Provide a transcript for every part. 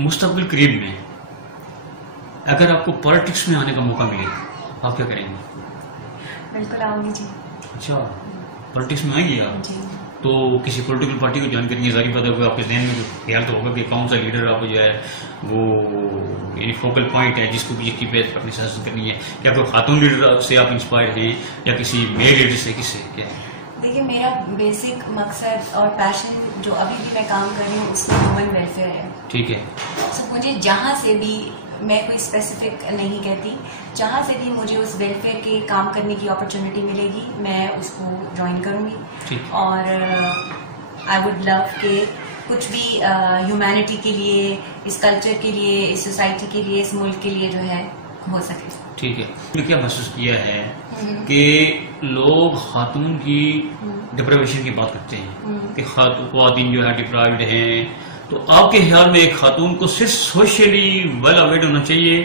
مستقبل قریب میں اگر آپ کو پالیٹکس میں آنے کا موقع ملے آپ کیا کریں گے؟ بالکل آؤں گی جی. اچھا پالیٹکس میں آئیں گے آپ؟ جی. تو کسی پولیٹیکل پارٹی کو جوائن کریں گے؟ ظاہر بات ہے آپ کے ذہن میں خیال تو ہوگا کہ کون سا لیڈر آپ کو جو ہے وہ یعنی فوکل پوائنٹ ہے جس کو بھی کی بیس پر اپنی سیاست کرنی ہے. کیا کوئی خاتون لیڈر سے آپ انسپائر ہیں یا کسی میل لیڈر سے؟ کس سے کیا ہے؟ دیکھیے میرا بیسک مقصد اور پیشن جو ابھی بھی میں کام کر رہی ہوں اس میں ہیومن ویلفیئر ہے. ٹھیک ہے. سو مجھے جہاں سے بھی, میں کوئی اسپیسیفک نہیں کہتی, جہاں سے بھی مجھے اس ویلفیئر کے کام کرنے کی اپرچونٹی ملے گی میں اس کو جوائن کروں گی. اور آئی وڈ لو کہ کچھ بھی ہیومینٹی کے لیے, اس کلچر کے لیے, اس سوسائٹی کے لیے, اس ملک کے لیے جو ہے ہو سکے. ٹھیک ہے. نے کیا محسوس کیا ہے کہ لوگ خاتون کی ڈپریویشن کی بات کرتے ہیں کہ خواتین جو ہے ڈپرائیوڈ ہیں, تو آپ کے خیال میں ایک خاتون کو صرف سوشلی ویل اویئرڈ ہونا چاہیے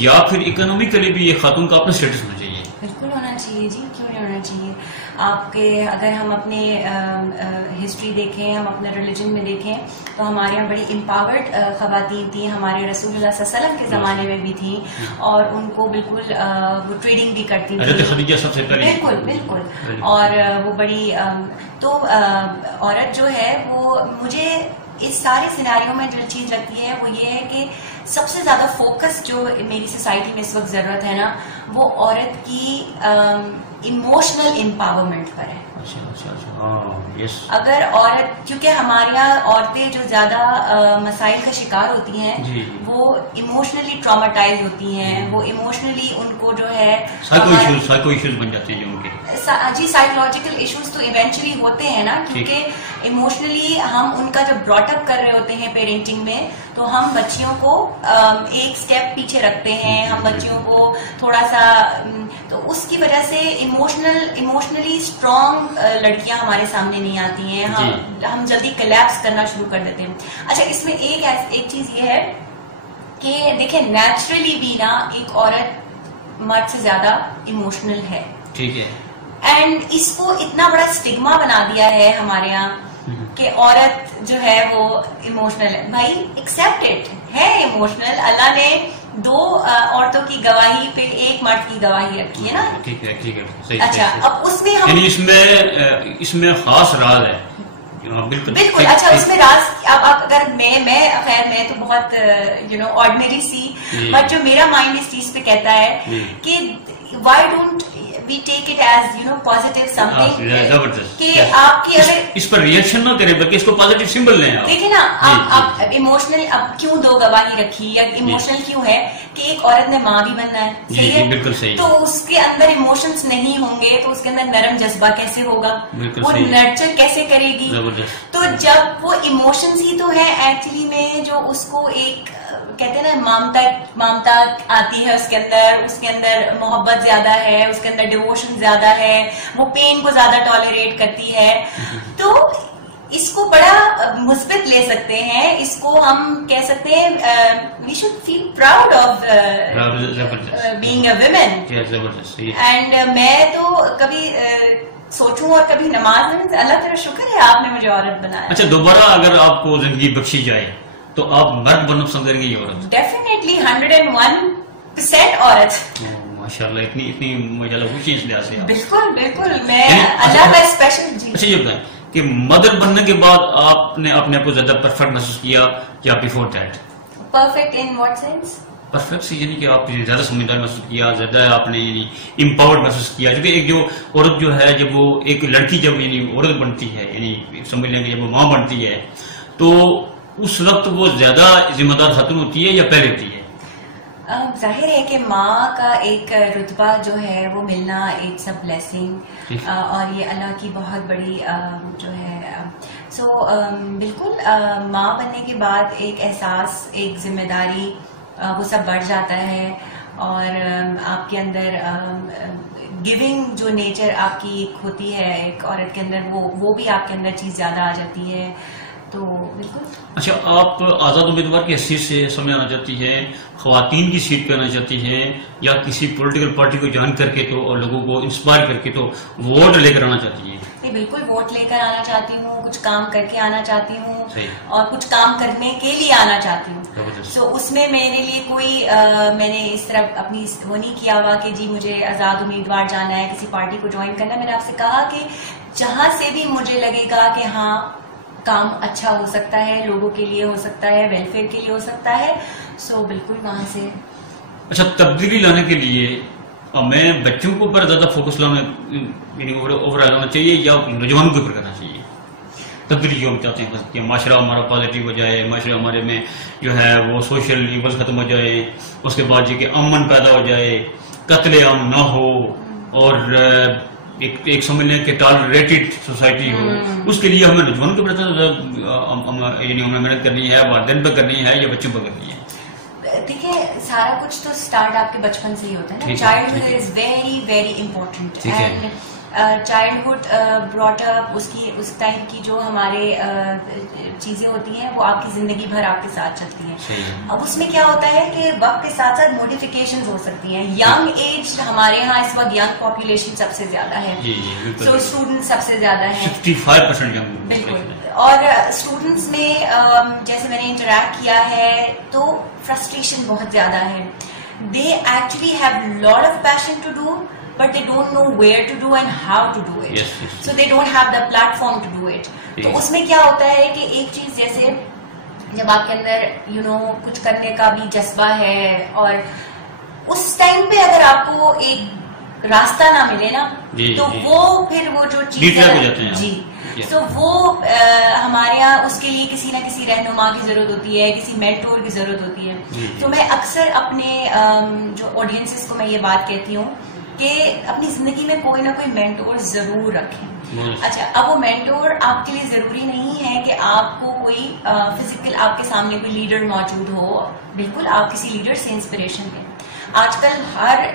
یا پھر اکنومیکلی بھی ایک خاتون کا اپنا اسٹیٹس ہونا چاہیے؟ بالکل ہونا چاہیے جی, کیوں نہیں ہونا چاہیے. آپ کے اگر ہم اپنے ہسٹری دیکھیں, ہم اپنے ریلیجن میں دیکھیں تو ہمارے یہاں بڑی امپاورڈ خواتین تھیں, ہمارے رسول اللہ صلی اللہ علیہ وسلم کے زمانے میں بھی تھیں, اور ان کو بالکل وہ ٹریڈنگ بھی کرتی تھیں. حضرت خدیجہ سب سے پہلے. بالکل بالکل. اور وہ بڑی تو عورت جو ہے وہ, مجھے اس سارے سیناریوں میں جو چیز لگتی ہے وہ یہ ہے کہ سب سے زیادہ فوکس جو میری سوسائٹی میں اس وقت ضرورت ہے نا, وہ عورت کی ایموشنل امپاورمنٹ پر ہے. اگر عورت, کیونکہ ہمارے یہاں عورتیں جو زیادہ مسائل کا شکار ہوتی ہیں وہ ایموشنلی ٹراماٹائز ہوتی ہیں, وہ ایموشنلی ان کو جو ہے سائیکو ایشوز بن جاتے ہیں جو ان کے. جی سائیکولوجیکل ایشوز تو ایونچولی ہوتے ہیں نا, کیونکہ ایموشنلی ہم ان کا جب براٹ اپ کر رہے ہوتے ہیں پیرنٹنگ میں تو ہم بچیوں کو ایک سٹیپ پیچھے رکھتے ہیں, ہم بچیوں کو تھوڑا سا, تو اس کی وجہ سے ایموشنلی اسٹرانگ لڑکیاں ہمارے سامنے نہیں آتی ہیں, ہم جلدی کلیپس کرنا شروع کر دیتے ہیں. اچھا اس میں ایک چیز یہ ہے کہ دیکھیں نیچرلی بھی نا ایک عورت مرد سے زیادہ ایموشنل ہے. ٹھیک ہے. اینڈ اس کو اتنا بڑا اسٹگما بنا دیا ہے ہمارے یہاں کہ عورت جو ہے وہ ایموشنل ہے. بھائی ایکسپٹ اٹ, ہے ایموشنل. اللہ نے 2 عورتوں کی گواہی پہ 1 مرد کی گواہی رکھی ہے نا. ٹھیک ہے ٹھیک ہے. اچھا اب اس میں ہم اس میں خاص راز ہے. بالکل. اچھا اس میں راز, اب اگر میں خیر میں تو بہت آرڈنری سی, بٹ جو میرا مائنڈ اس چیز پہ کہتا ہے کہ why don't we take it as positive something کہ آپ کی اگر اس پر ریئیکشن نہ کریں بلکہ اس کو پازیٹیو سمبل لیں. دیکھیں نا آپ ایموشنل, اب کیوں 2 گواہی رکھی یا ایموشنل کیوں ہے کہ ایک عورت نے ماں بھی بننا ہے, صحیح ہے, بالکل صحیح. تو اس کے اندر ایموشنز نہیں ہوں گے تو اس کے اندر نرم جذبہ کیسے ہوگا, وہ نرچر کیسے کرے گی. تو جب وہ ایموشنز ہی تو ہے ایکچولی میں جو اس کو ایک کہتے ہیں نا مامتا آتی ہے, اس کے اندر محبت زیادہ ہے, اس کے اندر ڈیووشن زیادہ ہے, وہ پین کو زیادہ ٹالریٹ کرتی ہے. تو اس کو بڑا مثبت لے سکتے ہیں, اس کو ہم کہہ سکتے ہیں we should feel proud of being a women. And میں تو کبھی سوچوں اور کبھی نماز میں اللہ تعالیٰ شکر ہے آپ نے مجھے عورت بنایا. اچھا دوبارہ اگر آپ کو زندگی بخشی جائے تو آپ مرد بننا پسند کریں گے یہ عورت؟ ڈیفینیٹلی 101% عورت. ماشاء اللہ اتنی ماشاء اللہ خوشی اس لحاظ سے. بالکل بالکل. میں اللہ کا اسپیشل. اچھا یہ بتائیں کہ مدر بننے کے بعد آپ نے اپنے آپ کو زیادہ پرفیکٹ محسوس کیا یا before that? Perfect in what sense? Perfect یعنی کہ آپ زیادہ سمجھدار محسوس کیا, زیادہ آپ نے یعنی امپاورڈ محسوس کیا. کیونکہ ایک جو عورت جو ہے جب وہ ایک لڑکی جب یعنی عورت بنتی ہے, یعنی سمجھ لیں کہ جب وہ ماں بنتی ہے تو اس وقت وہ زیادہ ذمہ دار خاتون ہوتی ہے یا پہلے ہوتی ہے؟ ظاہر ہے کہ ماں کا ایک رتبہ جو ہے وہ ملنا اٹس اے بلیسنگ, اور یہ اللہ کی بہت بڑی جو ہے. سو بالکل ماں بننے کے بعد ایک احساس, ایک ذمہ داری, وہ سب بڑھ جاتا ہے, اور آپ کے اندر گیونگ جو نیچر آپ کی ایک ہوتی ہے ایک عورت کے اندر, وہ بھی آپ کے اندر چیز زیادہ آ جاتی ہے. تو بالکل. اچھا، آپ آزاد امیدوار کی حیثیت سے سامنے آنا چاہتی ہیں، خواتین کی سیٹ پہ آنا چاہتی ہیں، یا کسی پولیٹیکل پارٹی کو جوائن کر کے تو اور لوگوں کو انسپائر کر کے تو ووٹ لے کر آنا چاہتی ہیں؟ بالکل ووٹ لے کر آنا چاہتی ہوں، کچھ کام کر کے آنا چاہتی ہوں اور کچھ کام کرنے کے لیے آنا چاہتی ہوں. سو اس میں میرے لیے کوئی میں نے اس طرح اپنی وہ نہیں کیا ہوا کہ جی مجھے آزاد امیدوار جانا ہے، کسی پارٹی کو جوائن کرنا ہے. میں نے آپ سے کہا کہ جہاں سے بھی مجھے لگے گا کہ ہاں کام اچھا ہو سکتا ہے، لوگوں کے لیے ہو سکتا ہے، ویلفیئر کے لیے ہو سکتا ہے، سو بالکل وہاں سے. اچھا، تبدیلی لانے کے لیے میں بچوں کے اوپر زیادہ فوکس لانا یعنی اوور لانا چاہیے یا نوجوانوں کے اوپر کرنا چاہیے؟ تبدیلی جو ہم چاہتے ہیں کہ معاشرہ ہمارا پازیٹیو ہو جائے، معاشرہ ہمارے میں جو ہے وہ سوشل ایونز ختم ہو جائے، اس کے بعد یہ کہ امن پیدا ہو جائے، قتل عام نہ ہو، اور ایک سمجھ لیں کہ ٹالریٹڈ سوسائٹی ہو. اس کے لیے ہمیں نوجوانوں کے اوپر یعنی ہمیں محنت کرنی ہے، والدین پہ کرنی ہے یا بچوں پہ کرنی ہے؟ دیکھیں سارا کچھ تو اسٹارٹ آپ کے بچپن سے ہی ہوتا ہے نا. Childhood is very very important, and childhood brought up اس ٹائم کی جو ہمارے چیزیں ہوتی ہیں وہ آپ کی زندگی بھر آپ کے ساتھ چلتی ہیں. اب اس میں کیا ہوتا ہے کہ وقت کے ساتھ ساتھ موڈیفیکیشنز ہو سکتی ہیں. ینگ ایج ہمارے ہاں اس وقت ینگ پاپولیشن سب سے زیادہ ہے، سو اسٹوڈنٹ سب سے زیادہ ہیں 65% ینگ. بالکل. اور اسٹوڈنٹس میں جیسے میں نے انٹریکٹ کیا ہے تو فرسٹریشن بہت زیادہ ہے. They actually have lot of passion to do but they don't know where to do and how to do it. So they don't have the platform to do it. تو اس میں کیا ہوتا ہے کہ ایک چیز جیسے جب آپ کے اندر کچھ کرنے کا بھی جذبہ ہے اور اس ٹائم پہ اگر آپ کو ایک راستہ نہ ملے نا تو وہ پھر وہ جو چیز ہے جی تو وہ ہمارے یہاں اس کے لیے کسی نہ کسی رہنما کی ضرورت ہوتی ہے، کسی مینٹور کی ضرورت ہوتی ہے. تو میں اکثر اپنے جو آڈینسز کو میں یہ بات کہتی ہوں کہ اپنی زندگی میں کوئی نہ کوئی مینٹور ضرور رکھیں. اچھا، اب وہ مینٹور آپ کے لیے ضروری نہیں ہے کہ آپ کو کوئی فزیکل آپ کے سامنے کوئی لیڈر موجود ہو. بالکل آپ کسی لیڈر سے انسپریشن لیں. آج کل ہر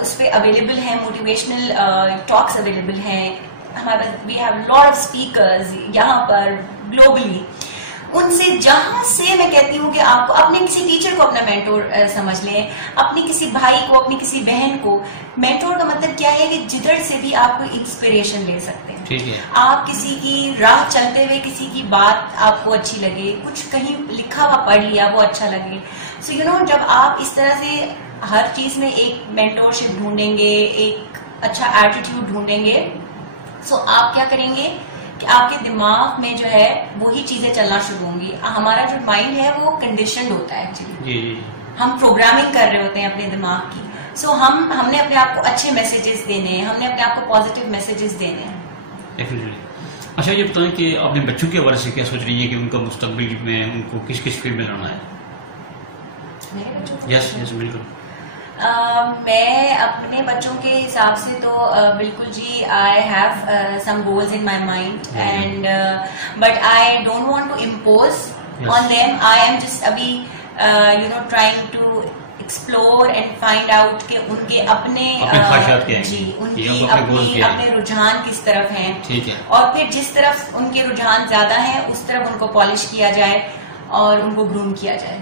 اس پہ اویلیبل ہیں، موٹیویشنل ٹاکس اویلیبل ہیں ہمارے پاس. We have lot of speakers یہاں پر گلوبلی. ان سے جہاں سے میں کہتی ہوں کہ آپ کو اپنے کسی ٹیچر کو اپنا مینٹور سمجھ لیں، اپنے کسی بھائی کو، اپنی کسی بہن کو. مینٹور کا مطلب کیا ہے کہ جدھر سے بھی آپ کو انسپریشن لے سکتے ہیں. ٹھیک ہے، آپ کسی کی راہ چلتے ہوئے کسی کی بات آپ کو اچھی لگے، کچھ کہیں لکھا ہوا پڑھ لیا وہ اچھا لگے. سو جب آپ اس طرح سے ہر چیز میں ایک مینٹور شپ ڈھونڈیں گے، ایک اچھا ایٹیٹیوڈ ڈھونڈیں گے، سو آپ کیا کریں گے کہ آپ کے دماغ میں جو ہے وہی چیزیں چلنا شروع ہوں گی. ہمارا جو مائنڈ ہے وہ کنڈیشنڈ ہوتا ہے ایکچولی. ہم پروگرامنگ کر رہے ہوتے ہیں اپنے دماغ کی. سو ہم نے اپنے آپ کو اچھے میسیجز دینے ہیں، ہم نے اپنے آپ کو پازیٹیو میسیجز دینے ہیں. اچھا، یہ بتائیں کہ اپنے بچوں کے حوالے سے کیا سوچ رہی ہے کہ ان کا مستقبل میں ان کو کس کس فیلڈ میں لانا ہے؟ میرے بچوں یس بالکل. میں اپنے بچوں کے حساب سے تو بالکل جی I have some goals in my mind and but I don't want to impose on them. I am just ابھی trying to explore and find out کہ ان کے اپنے جی ان کی اپنے رجحان کس طرف ہیں، اور پھر جس طرف ان کے رجحان زیادہ ہیں اس طرف ان کو پالش کیا جائے اور ان کو گروم کیا جائے.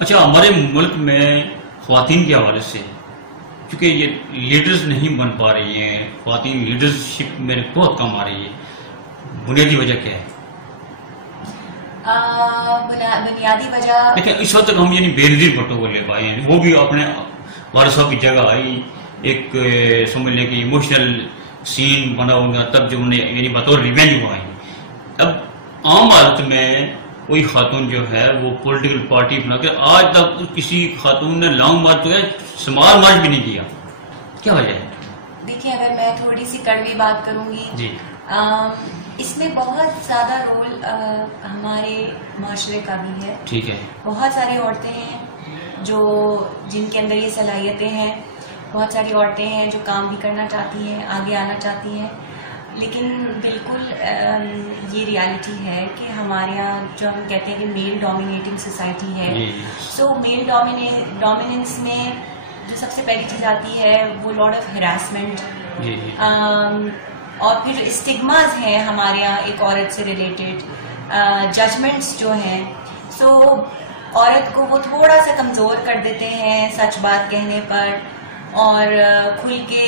اچھا، ہمارے ملک میں خواتین کے حوالے سے کیونکہ یہ لیڈرز نہیں بن پا رہی ہیں، خواتین لیڈرشپ میں بہت کم آ رہی ہے، بنیادی وجہ کیا ہے؟ بنیادی وجہ دیکھیں اس وقت تک ہم یعنی بینظیر بھٹو کو لے پائے ہیں، وہ بھی اپنے والد صاحب کی جگہ آئی، ایک سمجھ لیں کہ ایموشنل سین بنا ہوگا تب جو انہوں نے یعنی بطور ریونج وہ آئی. اب عام حالت میں کوئی خاتون جو ہے وہ پولیٹیکل پارٹی بنا کے آج تک کسی خاتون نے لانگ مارچ تو ہے اسمال مارچ بھی نہیں کیا. کیا وجہ ہے؟ دیکھیے اگر میں تھوڑی سی کڑوی بات کروں گی جی، اس میں بہت زیادہ رول ہمارے معاشرے کا بھی ہے. ٹھیک ہے، بہت ساری عورتیں ہیں جن کے اندر یہ صلاحیتیں ہیں، بہت ساری عورتیں ہیں جو کام بھی کرنا چاہتی ہیں، آگے آنا چاہتی ہیں، لیکن بالکل یہ ریالٹی ہے کہ ہمارے یہاں جو ہم کہتے ہیں کہ میل ڈومینیٹنگ سوسائٹی ہے. سو میل ڈومیننس میں جو سب سے پہلی چیز آتی ہے وہ لاٹ آف ہراسمنٹ، اور پھر اسٹگماز ہیں ہمارے یہاں ایک عورت سے ریلیٹڈ. ججمنٹس جو ہیں سو عورت کو وہ تھوڑا سا کمزور کر دیتے ہیں سچ بات کہنے پر اور کھل کے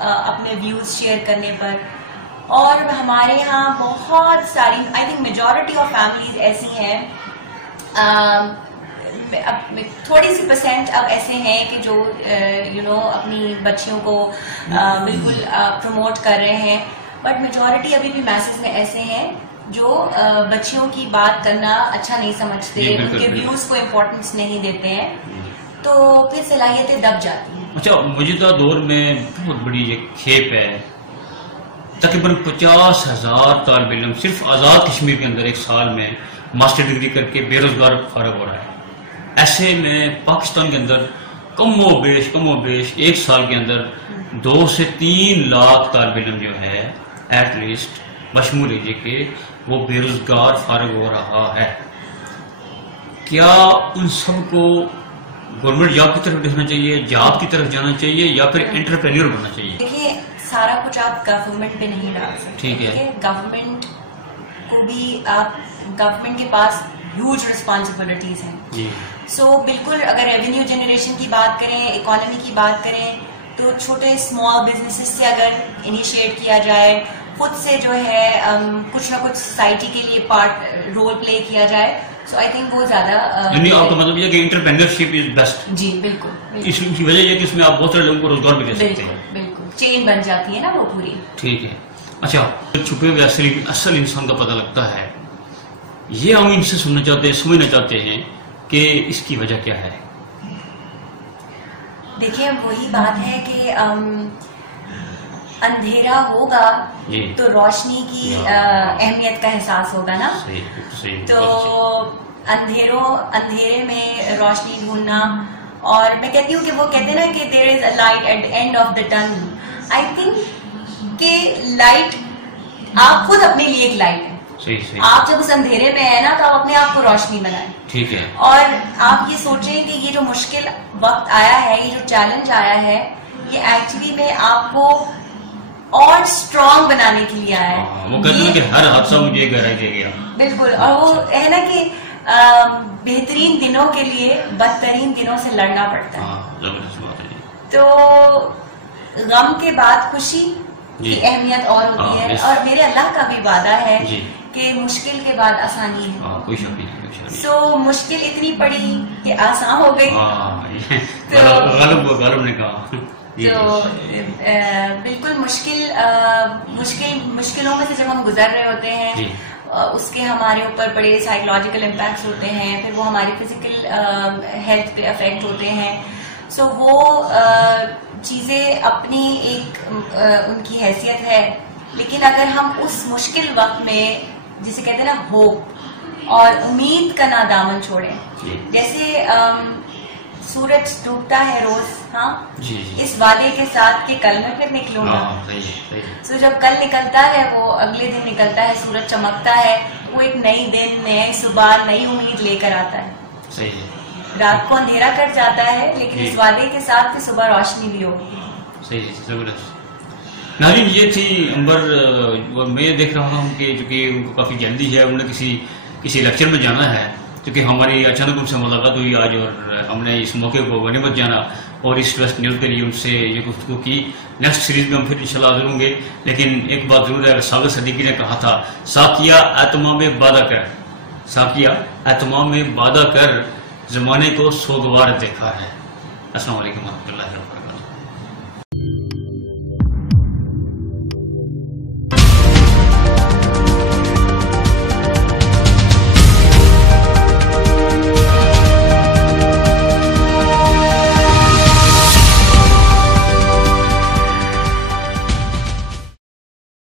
اپنے ویوز شیئر کرنے پر. اور ہمارے ہاں بہت ساری I think majority of families ایسی ہیں, تھوڑی سی پرسینٹ اب ایسے ہیں کہ جو اپنی بچیوں کو بالکل پروموٹ کر رہے ہیں, بٹ میجورٹی ابھی بھی میسز میں ایسے ہیں جو بچیوں کی بات کرنا اچھا نہیں سمجھتے, ان کے ویوز کو امپورٹنس نہیں دیتے ہیں, تو پھر صلاحیتیں دب جاتی ہیں. اچھا, موجودہ دور میں بہت بڑی ایک کھیپ ہے, تقریباً 50,000 طالب علم صرف آزاد کشمیر کے اندر ایک سال میں ماسٹر ڈگری کر کے بے روزگار فارغ ہو رہا ہے. ایسے میں پاکستان کے اندر کم و بیش ایک سال کے اندر 2 سے 3 لاکھ طالب علم جو ہے ایٹ لیسٹ بشمول لیجیے کہ وہ بے روزگار فارغ ہو رہا ہے. کیا ان سب کو گورنمنٹ جاب کی طرف دیکھنا چاہیے, جاب کی طرف جانا چاہیے, یا پھر انٹرپرینیور بننا چاہیے؟ دیکھیے, سارا کچھ آپ گورنمنٹ پہ نہیں ڈال سکتے. ٹھیک ہے, گورنمنٹ کو بھی گورنمنٹ کے پاس ہیوج ریسپانسبلٹیز ہیں. جی. سو بالکل اگر ریونیو جنریشن کی بات کریں, اکانومی کی بات کریں, تو چھوٹے اسمال بزنسز سے اگر انیشیٹ کیا جائے, خود سے جو ہے کچھ نہ کچھ سوسائٹی کے لیے رول پلے کیا جائے, سو آئی تھنک وہ زیادہ. آپ کا مطلب یہ کہ انٹرپرینیورشپ از بیسٹ. جی بالکل. اس کی وجہ یہ کہ اس میں آپ بہت سارے لوگوں کو روزگار بھی دے سکتے ہیں. بالکل چین بن جاتی ہے نا وہ پوری. ٹھیک ہے. اچھا, چھپے ہوئے اصل انسان کا پتہ لگتا ہے, یہ ہم ان سے سننا چاہتے ہیں, سمجھنا چاہتے ہیں کہ اس کی وجہ کیا ہے. دیکھیں, وہی بات ہے کہ اندھیرا ہوگا تو روشنی کی اہمیت کا احساس ہوگا نا. تو اندھیرے میں روشنی ڈھونڈنا, اور میں کہتی ہوں کہ وہ کہتے ہیں نا کہ there is a light at the end of the tunnel. I think کہ لائٹ آپ خود اپنے لیے ایک لائٹ ہے. آپ جب اس اندھیرے میں ہیں نا تو آپ اپنے آپ کو روشنی بنائیں. ٹھیک ہے. اور آپ یہ سوچیں کہ یہ جو مشکل وقت آیا ہے, یہ جو چیلنج آیا ہے, یہ ایکچولی میں آپ کو اور اسٹرانگ بنانے کے لیے آیا ہے. وہ کہتے ہیں کہ ہر حادثہ مجھے گہرائی دے گیا. بالکل. اور وہ ہے نا کہ بہترین دنوں کے لیے بدترین دنوں سے لڑنا پڑتا ہے. تو غم کے بعد خوشی کی اہمیت اور ہوتی ہے, اور میرے اللہ کا بھی وعدہ ہے کہ مشکل کے بعد آسانی ہے. کوئی شک نہیں. سو مشکل اتنی پڑی کہ آسان ہو گئی. غالب نے کہا. تو بالکل مشکلوں میں سے جب ہم گزر رہے ہوتے ہیں, اس کے ہمارے اوپر بڑے سائیکولوجیکل امپیکٹس ہوتے ہیں, پھر وہ ہماری فزیکل ہیلتھ پہ افیکٹ ہوتے ہیں. سو وہ چیزیں اپنی ایک ان کی حیثیت ہے, لیکن اگر ہم اس مشکل وقت میں جسے کہتے ہیں نا ہوپ اور امید کا نہ دامن چھوڑیں, جیسے سورج ڈوبتا ہے روز, ہاں, اس وعدے کے ساتھ کہ کل میں پھر نکلوں گا. سو جب کل نکلتا ہے, وہ اگلے دن نکلتا ہے, سورج چمکتا ہے, وہ ایک نئی دن, نئی صبح, نئی امید لے کر آتا ہے. صحیح ہے. رات کو اندھیرا کٹ جاتا ہے, لیکن اس وعدے کے ساتھ کہ صبح روشنی بھی ہوگی. صحیح ہے, زبردست. ناظرین, یہ تھی امبر. میں دیکھ رہا ہوں کہ چونکہ ان کو کافی جلدی ہے, انہیں کسی لیکچر میں جانا ہے, کیونکہ ہماری اچانک ان سے ملاقات ہوئی آج, اور ہم نے اس موقع کو غنیمت جانا اور اس ویسٹ نیوز کے لیے ان سے یہ گفتگو کی. نیکسٹ سیریز میں ہم پھر انشاءاللہ حاضر ہوں گے, لیکن ایک بات ضرور ہے, ساغر صدیقی نے کہا تھا, ساقیہ اعتماد میں وعدہ کر, ساقیہ اعتماد میں وعدہ کر, زمانے کو سوگوار دیکھا ہے. السلام علیکم و رحمۃ اللہ وبرکاتہ.